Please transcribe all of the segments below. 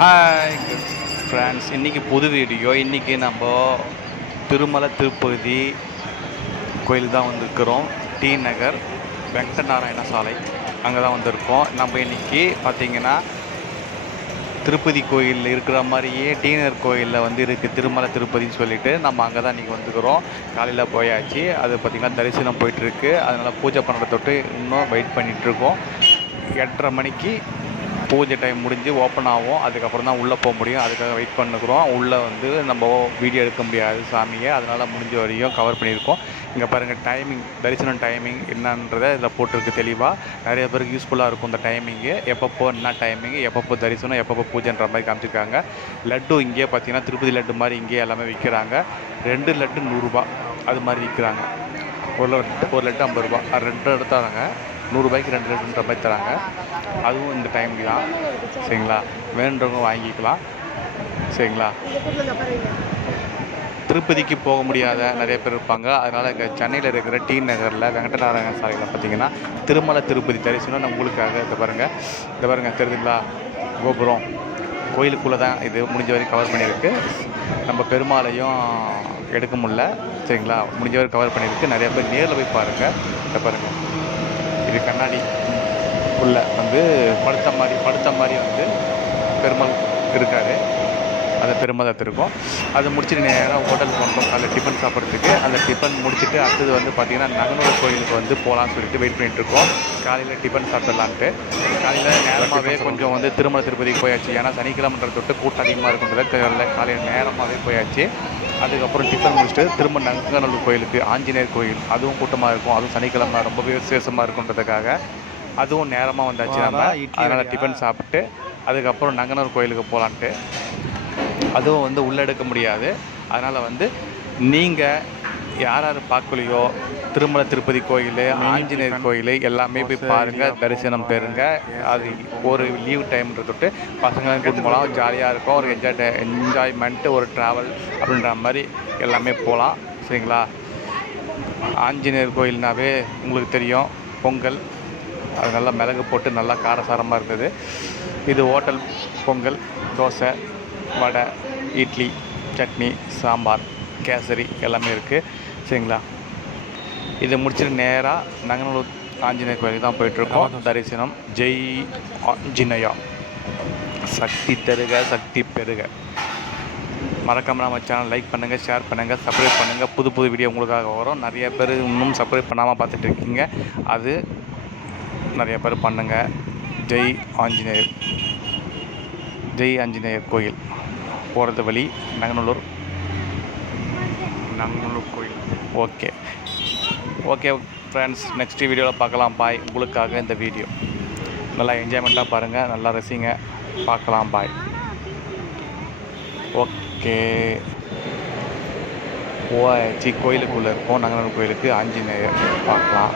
Hi friends இன்றைக்கி புது video. இன்றைக்கி நம்ம திருமலை திருப்பதி கோயில் தான் வந்திருக்கிறோம். டி நகர் வெங்கடநாராயண சாலை. அங்கே தான் வந்திருக்கோம். நம்ம இன்றைக்கி பார்த்தீங்கன்னா திருப்பதி கோயிலில் இருக்கிற மாதிரியே டி நகர் கோயிலில் வந்து இருக்குது திருமலை திருப்பதின்னு சொல்லிட்டு நம்ம அங்கே தான் இன்றைக்கி வந்துக்கிறோம் காலையில் போயாச்சு. அது பார்த்திங்கன்னா தரிசனம் போயிட்டுருக்கு அதனால் பூஜை பண்ணுறத தொட்டு இன்னும் வெயிட் பண்ணிகிட்ருக்கோம் எட்டரை மணிக்கு பூஜை டைம் முடிஞ்சு ஓப்பன் ஆகும். அதுக்கப்புறம் தான் உள்ளே போக முடியும். அதுக்காக வெயிட் பண்ணுக்கிறோம் உள்ளே வந்து நம்ம வீடியோ எடுக்க முடியாது சாமியை. அதனால் முடிஞ்ச வரையும் கவர் பண்ணியிருக்கோம். இங்கே பாருங்கள் டைமிங் தரிசனம் டைமிங் என்னன்றதை இதில் போட்டிருக்கு தெளிவாக நிறைய பேருக்கு யூஸ்ஃபுல்லாக இருக்கும் இந்த டைமிங்கு எப்பப்போ என்ன டைமிங் எப்பப்போ தரிசனம் எப்பப்போ பூஜைன்ற மாதிரி காமிச்சிருக்காங்க. லட்டு இங்கேயே பார்த்தீங்கன்னா திருப்பதி லட்டு மாதிரி இங்கேயே எல்லாமே விற்கிறாங்க. ரெண்டு லட்டு நூறுரூபா அது மாதிரி விற்கிறாங்க. ஒரு லட்டு ஒரு லட்டு ஐம்பது ரூபா. ரெண்டு எடுத்தாங்க நூறுரூபாய்க்கு ரெண்டு லட்டுன்ற மாதிரி தராங்க. அதுவும் இந்த டைமுக்கு தான். சரிங்களா? வேணுன்றவங்க வாங்கிக்கலாம். சரிங்களா? திருப்பதிக்கு போக முடியாத நிறைய பேர் இருப்பாங்க. அதனால் இங்கே சென்னையில் இருக்கிற டி நகரில் வெங்கடநாராயண சாலையில் பார்த்தீங்கன்னா திருமலை திருப்பதி தரிசனம் உங்களுக்காக இதை பாருங்கள் இதை பாருங்கள் தெரியுதுங்களா? கோபுரம். கோயிலுக்குள்ளே தான் இது முடிஞ்ச வரைக்கும் கவர் பண்ணியிருக்கு. நம்ம பெருமாளையும் எடுக்க முடில சரிங்களா? முடிஞ்ச வரைக்கும் கவர் பண்ணியிருக்கு. நிறைய பேர் நேரில் போய் பாருங்கள் இதை பாருங்கள் இது கண்ணாடி உள்ள வந்து படுத்த மாதிரி படுத்த மாதிரி வந்து பெருமாள் இருக்கார். அந்த பெருமாள் இருக்கும் அது முடிச்சுட்டு நேராக ஹோட்டலுக்கு வந்தோம் அதில் டிஃபன் சாப்பிட்றதுக்கு. அந்த டிஃபன் முடிச்சுட்டு அடுத்தது வந்து பார்த்திங்கன்னா நகனூர் கோயிலுக்கு வந்து போகலான்னு சொல்லிட்டு வெயிட் பண்ணிட்டு இருக்கோம். காலையில் டிஃபன் சாப்பிடலான்ட்டு. காலையில் நேரமாகவே கொஞ்சம் வந்து திருமல திருப்பதிக்கு போயாச்சு. ஏன்னா சனிக்கிழமைன்ற தொட்டு கூட்டம் அதிகமாக இருக்குன்றத காலையில் நேரமாகவே போயாச்சு. அதுக்கப்புறம் டிஃபன் முடிச்சுட்டு திரும்ப நங்கநல்லூர் கோயிலுக்கு ஆஞ்சநேயர் கோயில் அதுவும் கூட்டமாக இருக்கும். அதுவும் சனிக்கிழமை ரொம்பவே விசேஷமாக இருக்குன்றதுக்காக அதுவும் நேரமாக வந்தாச்சு நம்ம. அதனால் டிஃபன் சாப்பிட்டு அதுக்கப்புறம் நங்கனூர் கோயிலுக்கு போகலான்ட்டு அதுவும் வந்து உள்ளே எடுக்க முடியாது. அதனால் வந்து நீங்கள் யார் யார் பார்க்கலையோ திருமல திருப்பதி கோயில் ஆஞ்சநேயர் கோயில் எல்லாமே போய் பாருங்கள் தரிசனம் பெறுங்க. அது ஒரு லீவ் டைம்ன்ற தொட்டு பசங்களாம் கூட்டு போகலாம் ஜாலியாக இருக்கும். ஒரு என்ஜாய் என்ஜாய்மெண்ட்டு ஒரு ட்ராவல் அப்படின்ற மாதிரி எல்லாமே போகலாம். சரிங்களா? ஆஞ்சநேயர் கோயில்னாவே உங்களுக்கு தெரியும் பொங்கல். அது நல்லா மிளகு போட்டு நல்லா காரசாரமாக இருந்தது. இது ஹோட்டல் பொங்கல் தோசை வடை இட்லி சட்னி சாம்பார் கேசரி எல்லாமே இருக்குது சரிங்களா? இதை முடிச்சுட்டு நேராக நங்கநல்லூர் ஆஞ்சநேயர் கோயிலுக்கு தான் போயிட்டுருக்கோம். தரிசனம். ஜெய் ஆஞ்சநேயா. சக்தி தருக சக்தி பெருக. மறக்காம நம்ம சேனல் லைக் பண்ணுங்கள் ஷேர் பண்ணுங்கள் சப்ஸ்கிரைப் பண்ணுங்கள் புது புது வீடியோ உங்களுக்காக வரும். நிறைய பேர் இன்னும் சப்ஸ்கிரைப் பண்ணாமல் பார்த்துட்டு இருக்கீங்க. அது நிறைய பேர் பண்ணுங்கள் ஜெய் ஆஞ்சநேயர். ஜெய் ஆஞ்சநேயர் கோயில். போகிறது வழி நங்கநல்லூர் நங்கநல்லூர் கோயில் ஓகே. ஓகே ஃப்ரெண்ட்ஸ் நெக்ஸ்ட் வீடியோவில் பார்க்கலாம். பாய் உங்களுக்காக இந்த வீடியோ நல்லா என்ஜாய்மெண்ட்டாக பாருங்கள் நல்லா ரசிங்க. பார்க்கலாம். Bye okay. போயாச்சு கோயிலுக்குள்ளே இருக்கோம். நங்கநல்லூர் கோயிலுக்கு ஆஞ்சநேயர் பார்க்கலாம்.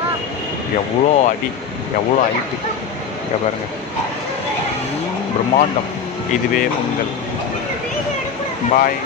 எவ்வளோ அடி. எவ்வளோ ஹைட்டு இங்கே பாருங்கள் பிரம்மாண்டம். இதுவே உங்கள் பாய்